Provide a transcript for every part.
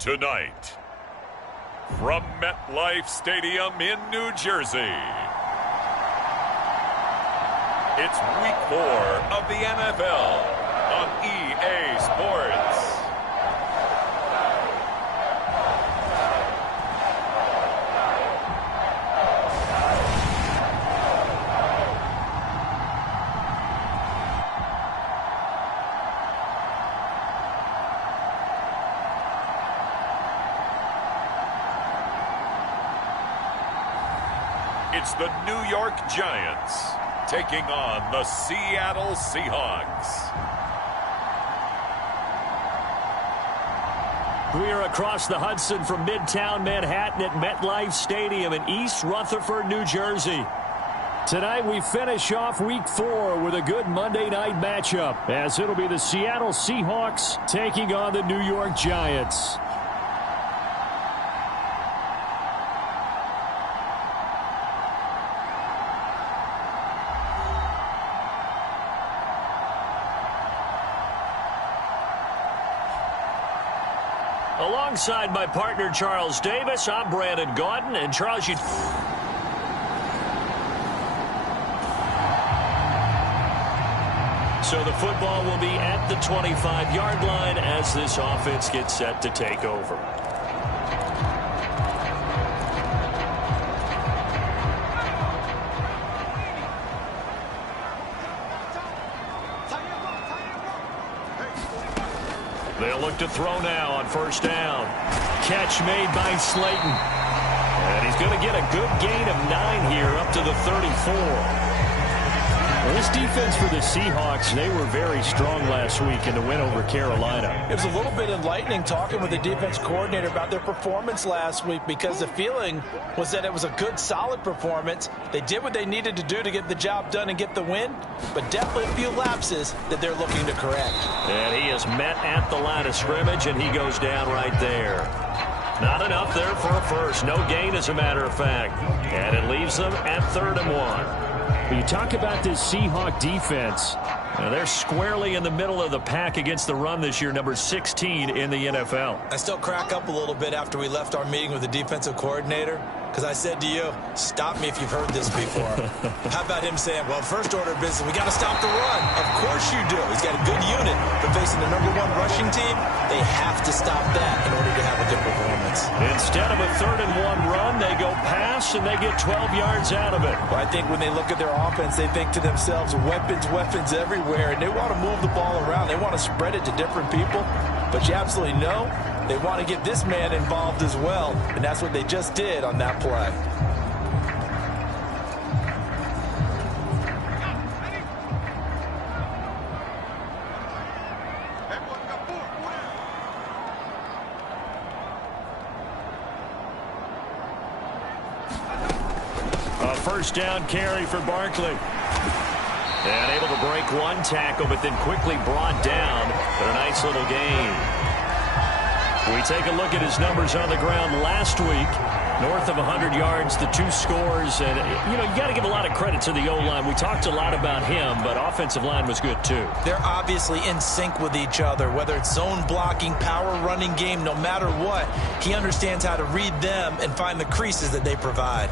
Tonight, from MetLife Stadium in New Jersey, it's Week 4 of the NFL on EA Sports. It's the New York Giants taking on the Seattle Seahawks. We are across the Hudson from Midtown Manhattan at MetLife Stadium in East Rutherford, New Jersey. Tonight we finish off Week 4 with a good Monday night matchup, as it'll be the Seattle Seahawks taking on the New York Giants. Alongside my partner, Charles Davis, I'm Brandon Gaudin. And, Charles, So the football will be at the 25-yard line as this offense gets set to take over. They'll look to throw now on first down. Catch made by Slayton. And he's going to get a good gain of 9 here up to the 34. Well, this defense for the Seahawks, they were very strong last week in the win over Carolina. It was a little bit enlightening talking with the defense coordinator about their performance last week, because the feeling was that it was a good, solid performance. They did what they needed to do to get the job done and get the win, but definitely a few lapses that they're looking to correct. And he is met at the line of scrimmage, and he goes down right there. Not enough there for a first. No gain, as a matter of fact. And it leaves them at 3rd and 1. When you talk about this Seahawk defense, they're squarely in the middle of the pack against the run this year, number 16 in the NFL. I still crack up a little bit after we left our meeting with the defensive coordinator, because I said to you, stop me if you've heard this before. How about him saying, well, first order of business, we got to stop the run. Of course you do. He's got a good unit, but facing the #1 rushing team, they have to stop that in order to have a good performance. Instead of a 3rd and 1 run, they go pass, and they get 12 yards out of it. Well, I think when they look at their offense, they think to themselves, weapons, weapons everywhere, and they want to move the ball around. They want to spread it to different people, but you absolutely know they want to get this man involved as well, and that's what they just did on that play. A first down carry for Barkley. And able to break one tackle, but then quickly brought down. But a nice little gain. We take a look at his numbers on the ground last week. North of 100 yards, the 2 scores. And, you got to give a lot of credit to the O-line. We talked a lot about him, but offensive line was good, too. They're obviously in sync with each other, whether it's zone blocking, power running game, no matter what. He understands how to read them and find the creases that they provide.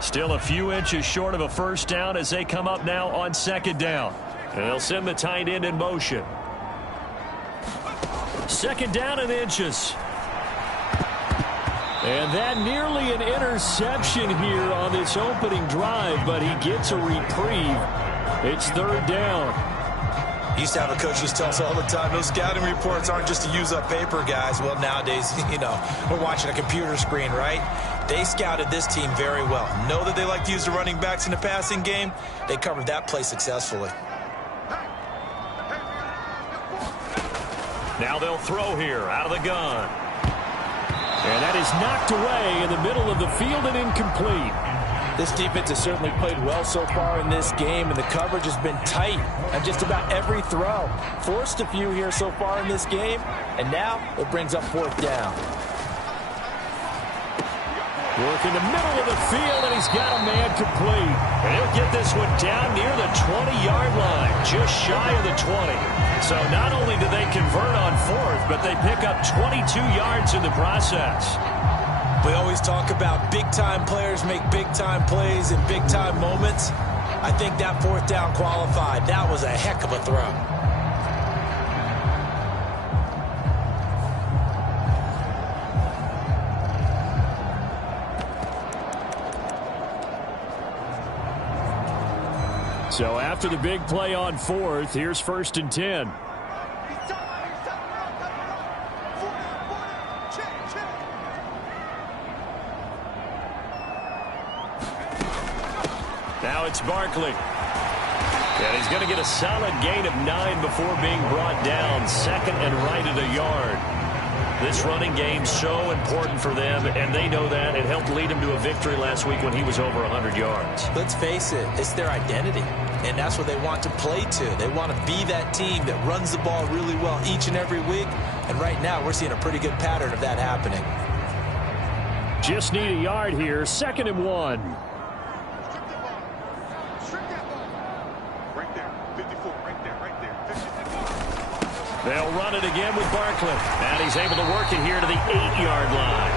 Still a few inches short of a first down as they come up now on 2nd down. And they'll send the tight end in motion. 2nd down and inches. And that nearly an interception here on this opening drive, but he gets a reprieve. It's 3rd down. Used to have a coach used to tell us all the time, those scouting reports aren't just to use up paper, guys. Well, nowadays, we're watching a computer screen, right? They scouted this team very well. Know that they like to use the running backs in the passing game. They covered that play successfully. Now they'll throw here out of the gun. And that is knocked away in the middle of the field and incomplete. This defense has certainly played well so far in this game, and the coverage has been tight on just about every throw. Forced a few here so far in this game, and now it brings up 4th down. Work in the middle of the field, and he's got a man complete. And he'll get this one down near the 20-yard line. just shy of the 20. So not only do they convert on fourth, but they pick up 22 yards in the process. We always talk about big-time players make big-time plays in big-time moments. I think that fourth down qualified. That was a heck of a throw. So after the big play on fourth, here's 1st and 10. Now it's Barkley. And he's going to get a solid gain of 9 before being brought down. 2nd and right at a yard. This running game's so important for them, and they know that. It helped lead him to a victory last week when he was over 100 yards. Let's face it, it's their identity, and that's what they want to play to. They want to be that team that runs the ball really well each and every week, and right now we're seeing a pretty good pattern of that happening. Just need a yard here. 2nd and 1. They'll run it again with Barkley. And he's able to work it here to the 8-yard line.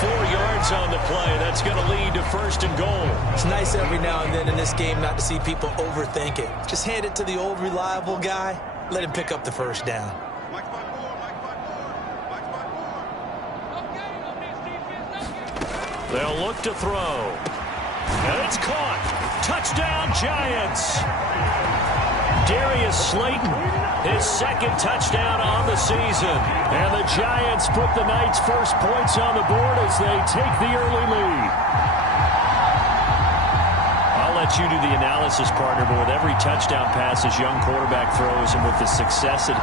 4 yards on the play. That's going to lead to 1st and goal. It's nice every now and then in this game not to see people overthink it. Just hand it to the old reliable guy. Let him pick up the 1st down. They'll look to throw. And it's caught. Touchdown, Giants. Darius Slayton, his 2nd touchdown on the season. And the Giants put the night's first points on the board as they take the early lead. I'll let you do the analysis, partner, but with every touchdown pass this young quarterback throws and with the success it...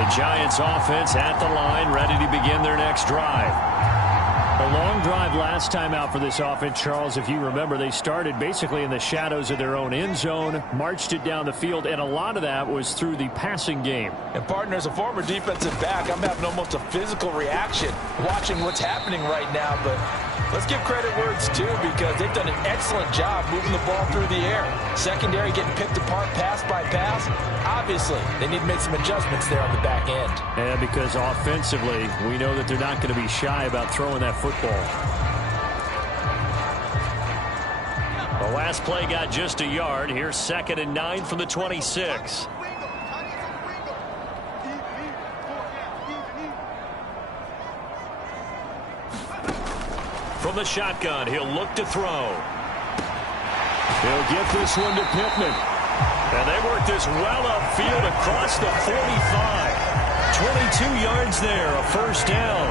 The Giants offense at the line, ready to begin their next drive. A long drive last time out for this offense, Charles. If you remember, they started basically in the shadows of their own end zone, marched it down the field, and a lot of that was through the passing game. And, partner, as a former defensive back, I'm having almost a physical reaction watching what's happening right now. But let's give credit where it's due because they've done an excellent job moving the ball through the air. Secondary getting picked apart pass by pass. Obviously, they need to make some adjustments there on the back end. And because offensively, we know that they're not going to be shy about throwing that football. The last play got just a yard. Here's 2nd and 9 from the 26. From the shotgun, he'll look to throw. He'll get this one to Pittman. And they work this well upfield across the 45. 22 yards there, a 1st down.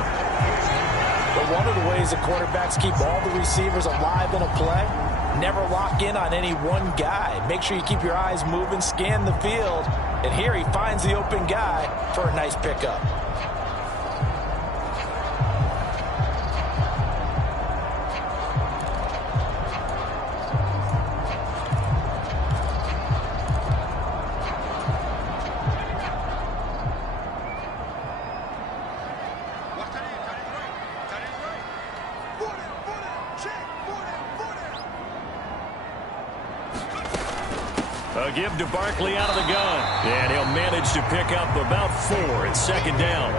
But one of the ways the quarterbacks keep all the receivers alive in a play, never lock in on any one guy. Make sure you keep your eyes moving, scan the field. And here he finds the open guy for a nice pickup. A give to Barkley out of the gun. And he'll manage to pick up about 4 at 2nd down.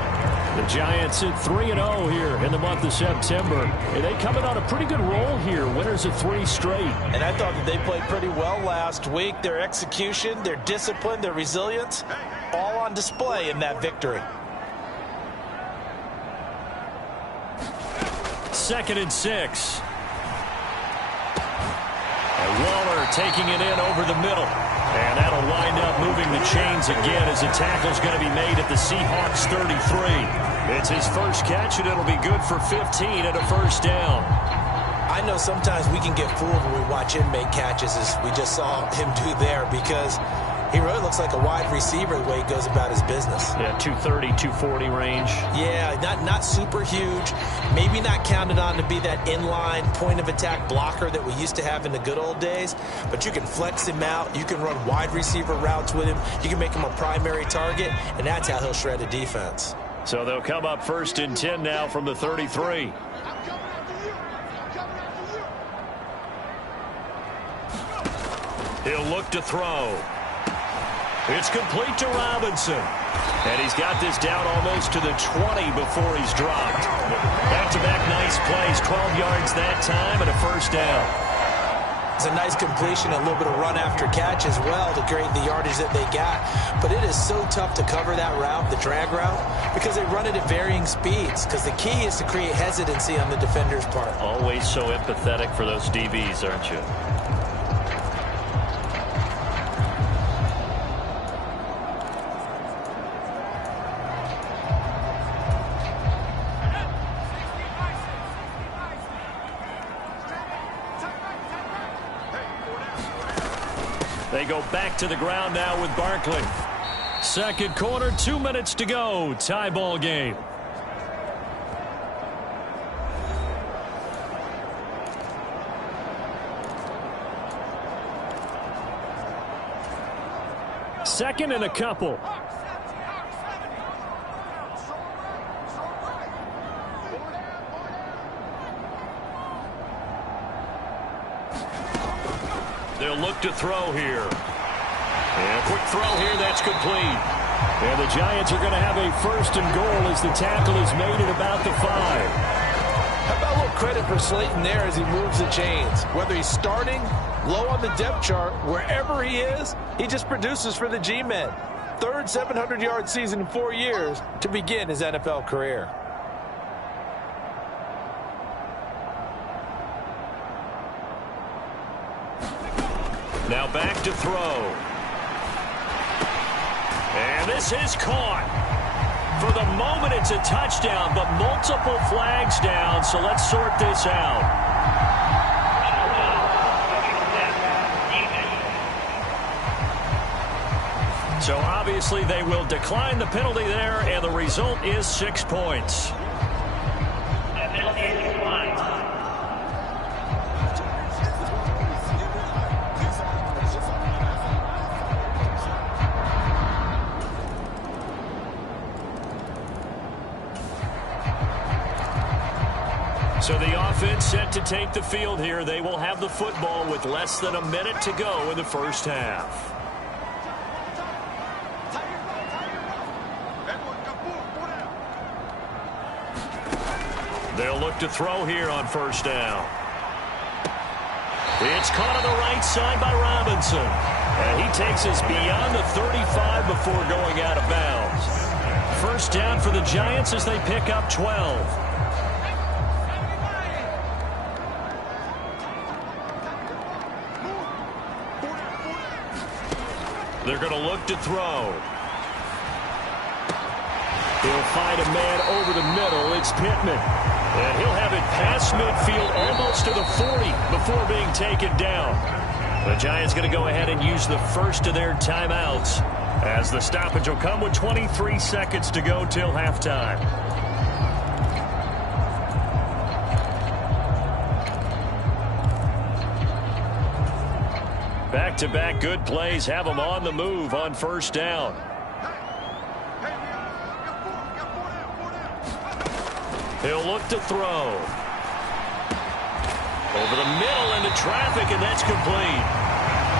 The Giants at 3-0 here in the month of September. And they coming on a pretty good roll here. Winners of 3 straight. And I thought that they played pretty well last week. Their execution, their discipline, their resilience, all on display in that victory. 2nd and 6. And Waller taking it in over the middle. And that'll wind up moving the chains again as the tackle's going to be made at the Seahawks 33. It's his first catch, and it'll be good for 15 and a 1st down. I know sometimes we can get fooled when we watch him make catches, as we just saw him do there, because he really looks like a wide receiver the way he goes about his business. Yeah, 230, 240 range. Yeah, not super huge. Maybe not counted on to be that inline point-of-attack blocker that we used to have in the good old days. But you can flex him out. You can run wide receiver routes with him. You can make him a primary target, and that's how he'll shred a defense. So they'll come up 1st and 10 now from the 33. He'll look to throw. It's complete to Robinson. And he's got this down almost to the 20 before he's dropped. Back-to-back nice plays, 12 yards that time and a first down. It's a nice completion, a little bit of run after catch as well to create the yardage that they got. But it is so tough to cover that route, the drag route, because they run it at varying speeds. Because the key is to create hesitancy on the defender's part. Always so empathetic for those DBs, aren't you? They go back to the ground now with Barkley. Second quarter, 2 minutes to go. Tie ball game. Second and a couple. They'll look to throw here. And a quick throw here, that's complete. And the Giants are going to have a first and goal as the tackle is made at about the 5. How about a little credit for Slayton there as he moves the chains? Whether he's starting, low on the depth chart, wherever he is, he just produces for the G-men. Third 700-yard season in 4 years to begin his NFL career. Now back to throw. And this is caught. For the moment, it's a touchdown, but multiple flags down, so let's sort this out. So obviously they will decline the penalty there, and the result is 6 points. So the offense set to take the field here. They will have the football with less than a minute to go in the first half. They'll look to throw here on first down. It's caught on the right side by Robinson. And he takes us beyond the 35 before going out of bounds. First down for the Giants as they pick up 12. They're going to look to throw. He'll find a man over the middle. It's Pittman. And he'll have it past midfield almost to the 40 before being taken down. The Giants going to go ahead and use the first of their timeouts as the stoppage will come with 23 seconds to go till halftime. Back-to-back good plays have them on the move on first down. He'll look to throw. Over the middle into traffic, and that's complete.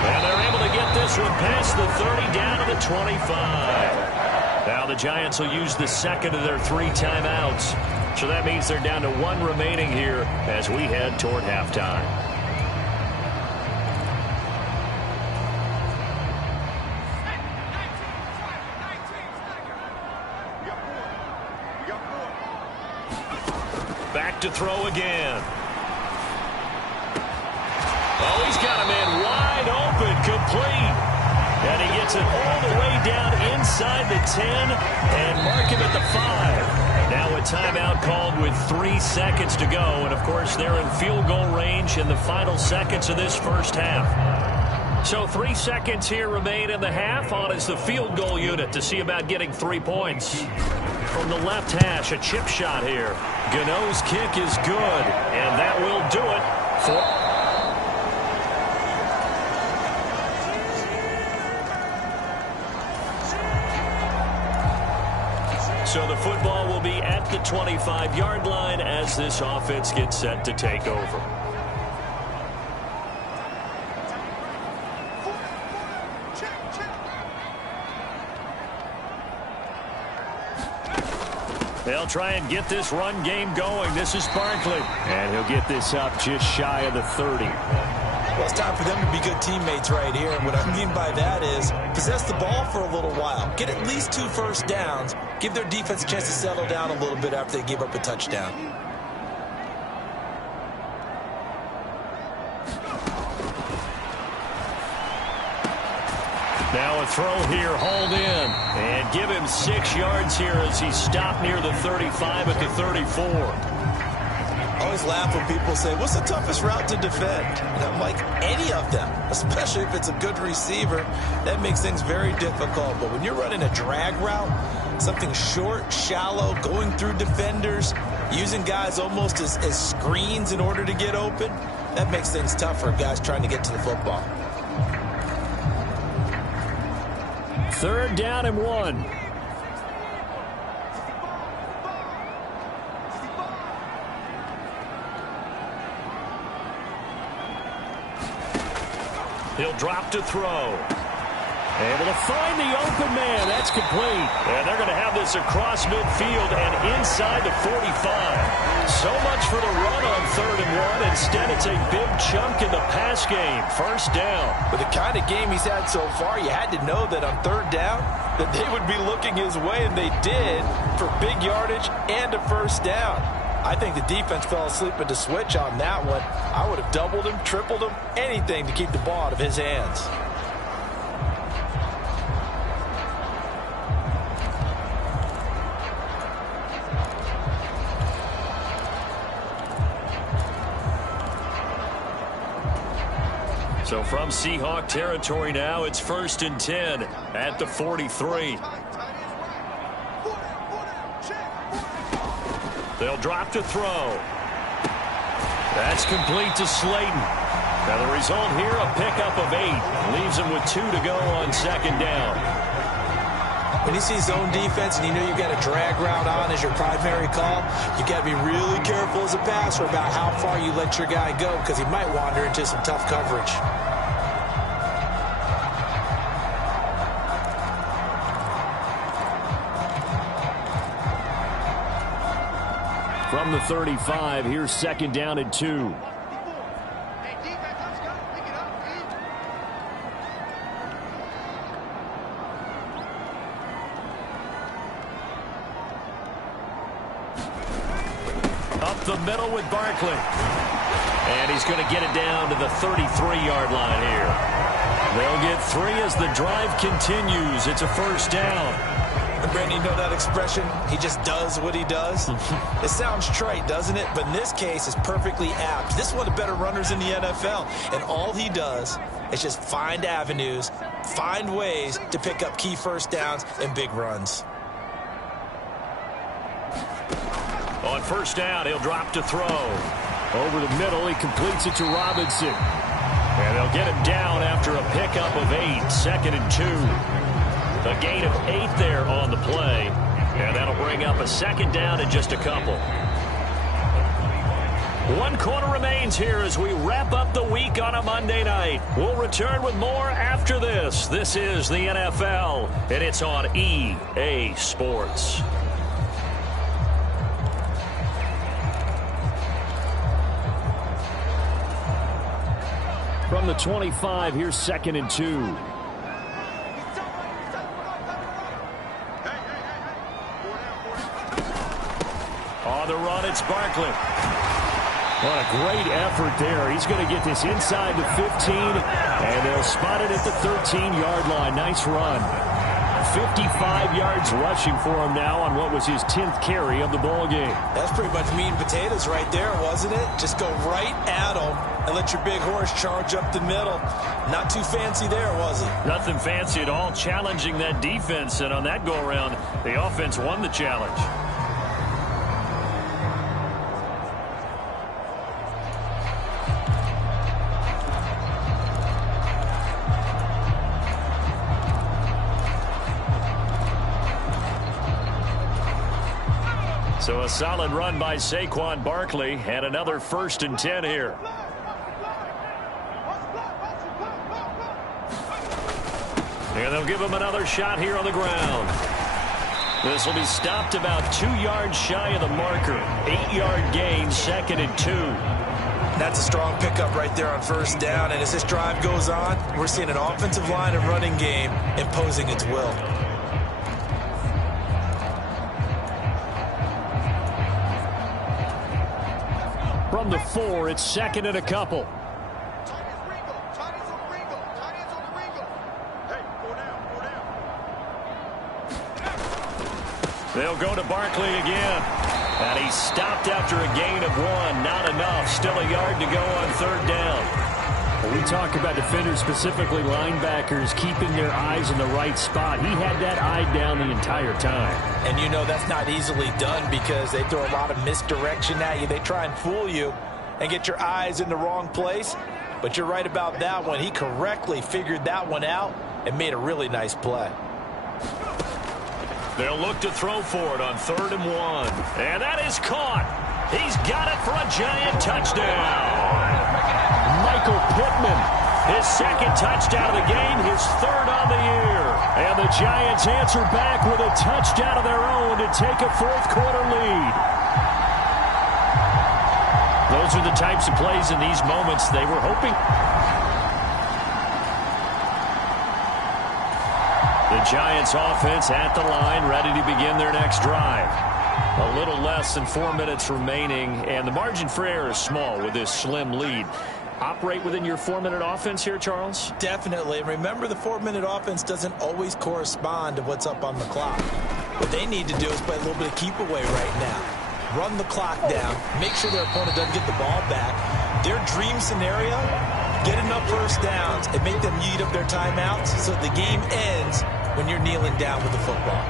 And they're able to get this one past the 30 down to the 25. Now the Giants will use the second of their 3 timeouts. So that means they're down to 1 remaining here as we head toward halftime. Back to throw again. Oh, he's got a man wide open, complete. And he gets it all the way down inside the 10 and mark him at the 5. Now a timeout called with 3 seconds to go. And, of course, they're in field goal range in the final seconds of this first half. So 3 seconds here remain in the half on as the field goal unit to see about getting 3 points. From the left hash, a chip shot here. Gano's kick is good, and that will do it for... So the football will be at the 25-yard line as this offense gets set to take over. They'll try and get this run game going. This is Barkley. And he'll get this up just shy of the 30. Well, it's time for them to be good teammates right here. And what I mean by that is possess the ball for a little while. Get at least 2 first downs. Give their defense a chance to settle down a little bit after they give up a touchdown. Now a throw here, hauled in. And give him 6 yards here as he stopped near the 35 at the 34. I always laugh when people say, what's the toughest route to defend? And I'm like, any of them, especially if it's a good receiver. That makes things very difficult. But when you're running a drag route, something short, shallow, going through defenders, using guys almost as screens in order to get open, that makes things tough for guys trying to get to the football. 3rd down and 1. He'll drop to throw. Able to find the open man. That's complete. And they're going to have this across midfield and inside the 45. So much for the run on 3rd and 1. Instead, it's a big chunk in the pass game. 1st down. With the kind of game he's had so far, you had to know that on 3rd down that they would be looking his way, and they did, for big yardage and a 1st down. I think the defense fell asleep at the switch on that one. I would have doubled him, tripled him, anything to keep the ball out of his hands. So from Seahawk territory now, it's 1st and 10 at the 43. They'll drop to throw. That's complete to Slayton. Now the result here, a pickup of 8. Leaves him with 2 to go on 2nd down. When you see zone defense and you know you've got a drag route on as your primary call, you've got to be really careful as a passer about how far you let your guy go, because he might wander into some tough coverage. From the 35, here's 2nd down and 2. Up the middle with Barkley. And he's going to get it down to the 33-yard line here. They'll get 3 as the drive continues. It's a 1st down. And Brandon, you know that expression? He just does what he does. It sounds trite, doesn't it? But in this case, it's perfectly apt. This is one of the better runners in the NFL. And all he does is just find avenues, find ways to pick up key 1st downs and big runs. On 1st down, he'll drop to throw. Over the middle, he completes it to Robinson. And they'll get him down after a pickup of 8. 2nd and 2. A gain of 8 there on the play. And that'll bring up a 2nd down in just a couple. 1 quarter remains here as we wrap up the week on a Monday night. We'll return with more after this. This is the NFL, and it's on EA Sports. From the 25, here's 2nd and 2. On the run, it's Barkley. What a great effort there. He's going to get this inside the 15, and they'll spot it at the 13-yard line. Nice run. 55 yards rushing for him now on what was his 10th carry of the ball game. That's pretty much meat and potatoes right there, wasn't it? Just go right at him and let your big horse charge up the middle. Not too fancy there, was it? Nothing fancy at all, challenging that defense, and on that go-around, the offense won the challenge. So a solid run by Saquon Barkley and another 1st and 10 here. And they'll give him another shot here on the ground. This will be stopped about 2 yards shy of the marker. 8-yard gain, 2nd and 2. That's a strong pickup right there on first down. And as this drive goes on, we're seeing an offensive line and running game imposing its will. From the 4, it's 2nd and a couple. They'll go to Barkley again. And he's stopped after a gain of 1. Not enough. Still a yard to go on 3rd down. When we talk about defenders, specifically linebackers, keeping their eyes in the right spot, he had that eye down the entire time. And you know that's not easily done because they throw a lot of misdirection at you. They try and fool you and get your eyes in the wrong place. But you're right about that one. He correctly figured that one out and made a really nice play. They'll look to throw for it on 3rd and 1. And that is caught. He's got it for a Giant touchdown. Michael Pittman, his 2nd touchdown of the game, his 3rd on the year. And the Giants answer back with a touchdown of their own to take a 4th quarter lead. Those are the types of plays in these moments they were hoping. The Giants offense at the line, ready to begin their next drive. A little less than 4 minutes remaining, and the margin for error is small with this slim lead. Operate within your 4-minute offense here, Charles? Definitely. Remember, the 4-minute offense doesn't always correspond to what's up on the clock. What they need to do is play a little bit of keep away right now. Run the clock down. Make sure their opponent doesn't get the ball back. Their dream scenario, get enough first downs and make them eat up their timeouts so the game ends when you're kneeling down with the football.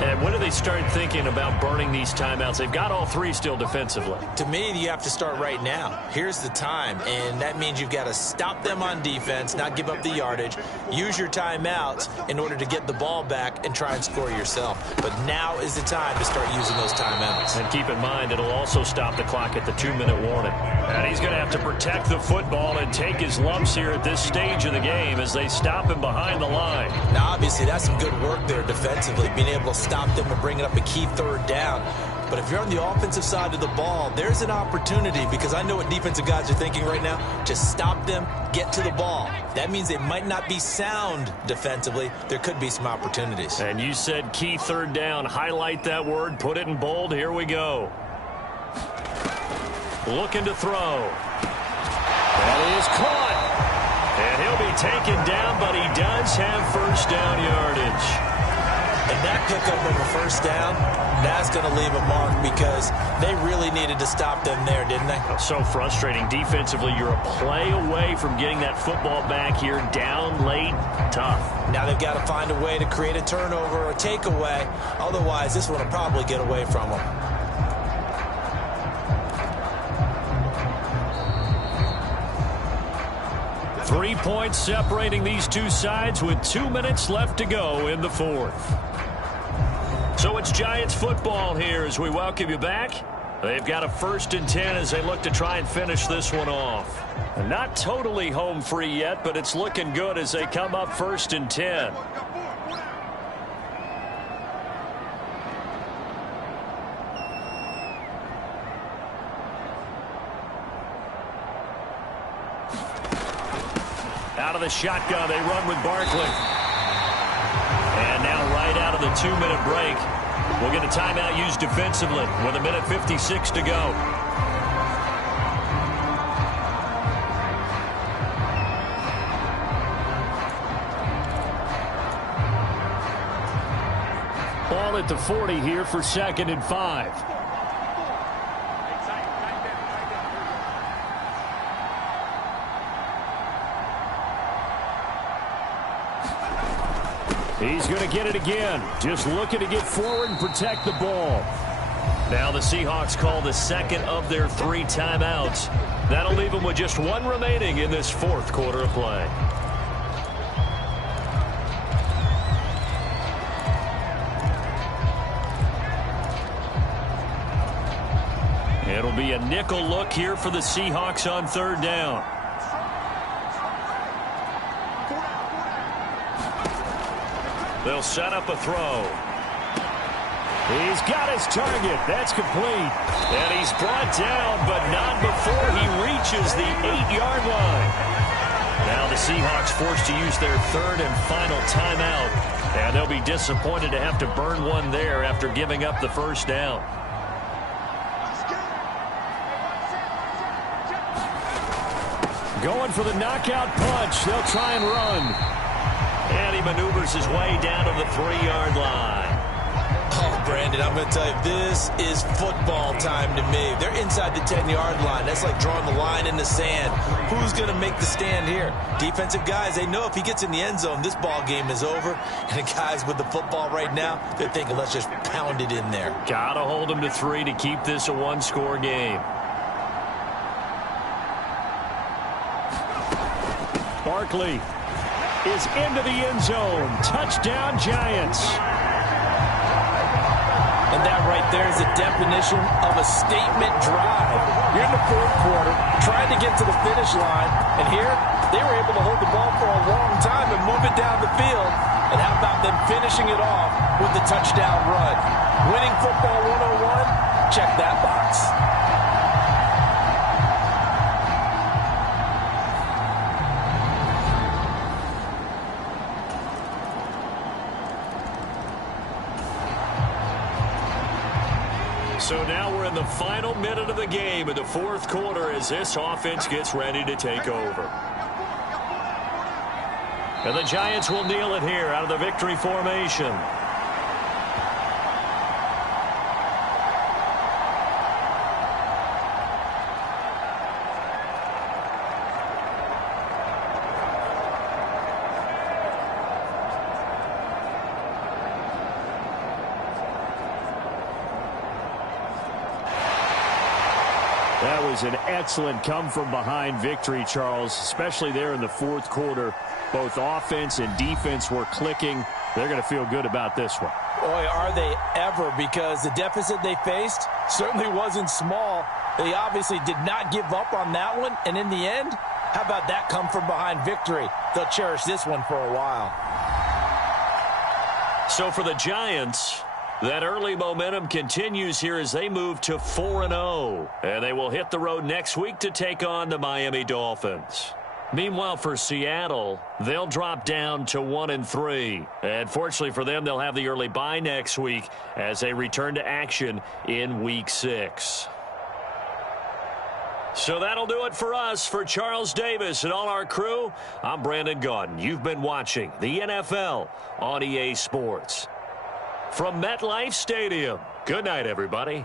And when do they start thinking about burning these timeouts? They've got all 3 still defensively. To me, you have to start right now. Here's the time, and that means you've got to stop them on defense, not give up the yardage, use your timeouts in order to get the ball back and try and score yourself. But now is the time to start using those timeouts. And keep in mind, it'll also stop the clock at the 2-minute warning. And he's going to have to protect the football and take his lumps here at this stage of the game as they stop him behind the line. Now, obviously, that's some good work there defensively, being able to stop them and bringing up a key 3rd down. But if you're on the offensive side of the ball, there's an opportunity, because I know what defensive guys are thinking right now. Just stop them, get to the ball. That means they might not be sound defensively. There could be some opportunities. And you said key 3rd down. Highlight that word, put it in bold. Here we go. Looking to throw. That is caught. And he'll be taken down, but he does have first down yardage. And that pickup of a first down, that's going to leave a mark because they really needed to stop them there, didn't they? So frustrating. Defensively, you're a play away from getting that football back here. Down late, tough. Now they've got to find a way to create a turnover or a takeaway. Otherwise, this one will probably get away from them. Three points separating these two sides with 2 minutes left to go in the 4th. So it's Giants football here as we welcome you back. They've got a 1st and 10 as they look to try and finish this one off. Not totally home free yet, but it's looking good as they come up 1st and 10. Out of the shotgun, they run with Barkley. And now right out of the 2-minute break, we'll get a timeout used defensively with 1:56 to go. Ball at the 40 here for 2nd and 5. He's going to get it again. Just looking to get forward and protect the ball. Now the Seahawks call the 2nd of their 3 timeouts. That'll leave them with just 1 remaining in this 4th quarter of play. It'll be a nickel look here for the Seahawks on 3rd down. They'll set up a throw. He's got his target. That's complete. And he's brought down, but not before he reaches the 8-yard line. Now the Seahawks forced to use their third and final timeout. And they'll be disappointed to have to burn one there after giving up the first down. Going for the knockout punch. They'll try and run. And he maneuvers his way down to the 3-yard line. Oh, Brandon, I'm going to tell you, this is football time to me. They're inside the 10-yard line. That's like drawing the line in the sand. Who's going to make the stand here? Defensive guys, they know if he gets in the end zone, this ball game is over. And the guys with the football right now, they're thinking, let's just pound it in there. Got to hold him to 3 to keep this a one-score game. Barkley is into the end zone. Touchdown, Giants. And that right there is a definition of a statement drive. You're in the fourth quarter, trying to get to the finish line, and here they were able to hold the ball for a long time and move it down the field. And how about them finishing it off with the touchdown run? Winning football 101, check that box. So now we're in the final minute of the game in the fourth quarter as this offense gets ready to take over. And the Giants will kneel it here out of the victory formation. That was an excellent come-from-behind victory, Charles, especially there in the fourth quarter. Both offense and defense were clicking. They're going to feel good about this one. Boy, are they ever, because the deficit they faced certainly wasn't small. They obviously did not give up on that one, and in the end, how about that come-from-behind victory? They'll cherish this one for a while. So for the Giants, that early momentum continues here as they move to 4-0. And they will hit the road next week to take on the Miami Dolphins. Meanwhile, for Seattle, they'll drop down to 1-3. And fortunately for them, they'll have the early bye next week as they return to action in Week 6. So that'll do it for us. For Charles Davis and all our crew, I'm Brandon Gaudin. You've been watching the NFL on EA Sports from MetLife Stadium. Good night, everybody.